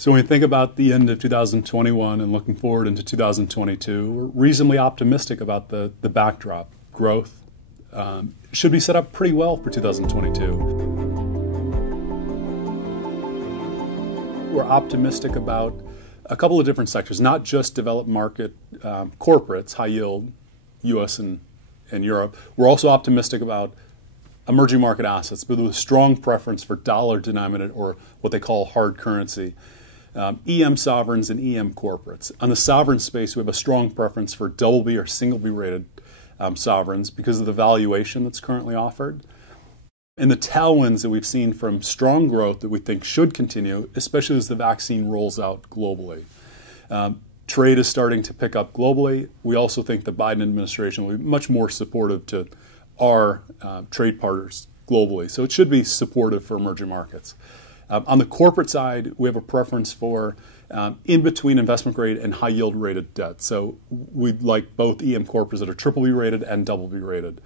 So when we think about the end of 2021 and looking forward into 2022, we're reasonably optimistic about the backdrop. Growth should be set up pretty well for 2022. We're optimistic about a couple of different sectors, not just developed market corporates, high yield, U.S. and Europe. We're also optimistic about emerging market assets, but with a strong preference for dollar-denominated or what they call hard currency. EM sovereigns and EM corporates. On the sovereign space, we have a strong preference for double B or single B rated sovereigns because of the valuation that's currently offered. And the tailwinds that we've seen from strong growth that we think should continue, especially as the vaccine rolls out globally. Trade is starting to pick up globally. We also think the Biden administration will be much more supportive to our trade partners globally. So it should be supportive for emerging markets. On the corporate side, we have a preference for in-between investment grade and high yield rated debt. So we'd like both EM corporates that are triple B rated and double B rated.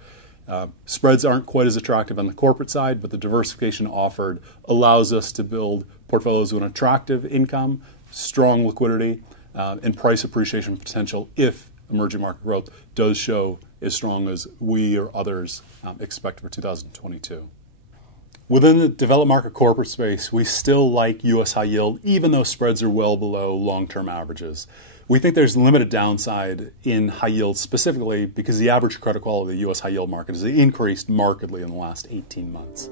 Spreads aren't quite as attractive on the corporate side, but the diversification offered allows us to build portfolios with an attractive income, strong liquidity, and price appreciation potential if emerging market growth does show as strong as we or others expect for 2022. Within the developed market corporate space, we still like U.S. high yield, even though spreads are well below long-term averages. We think there's limited downside in high yield specifically because the average credit quality of the U.S. high yield market has increased markedly in the last 18 months.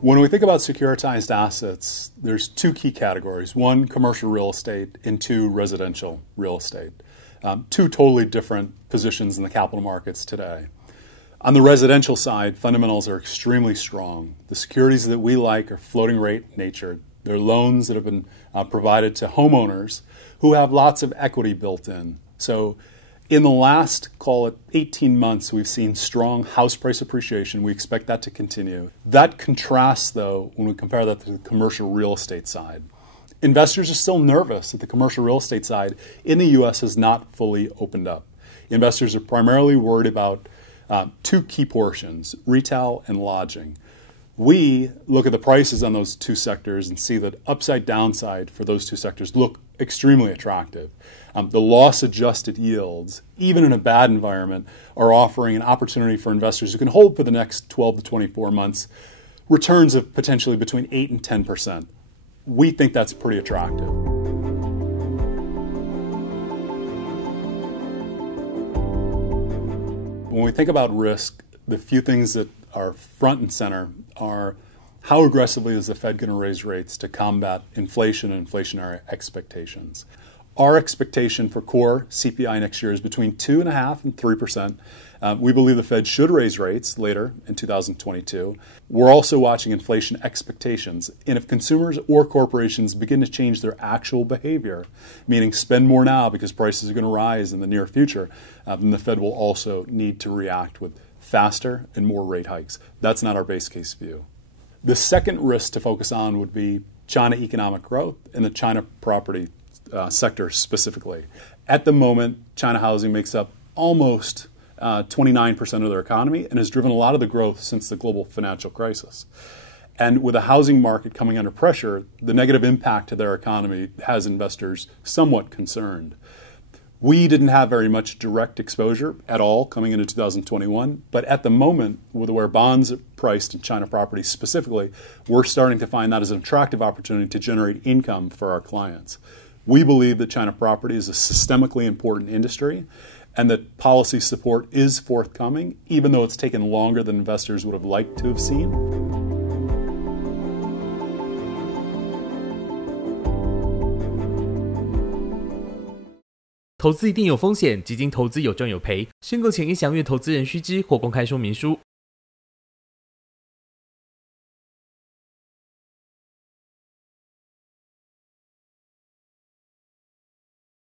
When we think about securitized assets, there's two key categories. One, commercial real estate, and two, residential real estate. Two totally different positions in the capital markets today. On the residential side, fundamentals are extremely strong. The securities that we like are floating rate nature. They're loans that have been provided to homeowners who have lots of equity built in. So in the last, call it 18 months, we've seen strong house price appreciation. We expect that to continue. That contrasts, though, when we compare that to the commercial real estate side. Investors are still nervous that the commercial real estate side in the U.S. has not fully opened up. Investors are primarily worried about two key portions, retail and lodging. We look at the prices on those two sectors and see that upside downside for those two sectors look extremely attractive. The loss-adjusted yields, even in a bad environment, are offering an opportunity for investors who can hold for the next 12 to 24 months returns of potentially between 8 and 10%. We think that's pretty attractive. When we think about risk, the few things that are front and center are how aggressively is the Fed going to raise rates to combat inflation and inflationary expectations. Our expectation for core CPI next year is between 2.5% and 3%. We believe the Fed should raise rates later in 2022. We're also watching inflation expectations. And if consumers or corporations begin to change their actual behavior, meaning spend more now because prices are going to rise in the near future, then the Fed will also need to react with faster and more rate hikes. That's not our base case view. The second risk to focus on would be China economic growth and the China property sector specifically. At the moment, China housing makes up almost 29% of their economy and has driven a lot of the growth since the global financial crisis. And with the housing market coming under pressure, the negative impact to their economy has investors somewhat concerned. We didn't have very much direct exposure at all coming into 2021, but at the moment, with where bonds are priced in China properties specifically, we're starting to find that as an attractive opportunity to generate income for our clients. We believe that China property is a systemically important industry and that policy support is forthcoming, even though it's taken longer than investors would have liked to have seen. 投资一定有风险，基金投资有赚有赔。申购前应详阅投资人须知或公开说明书。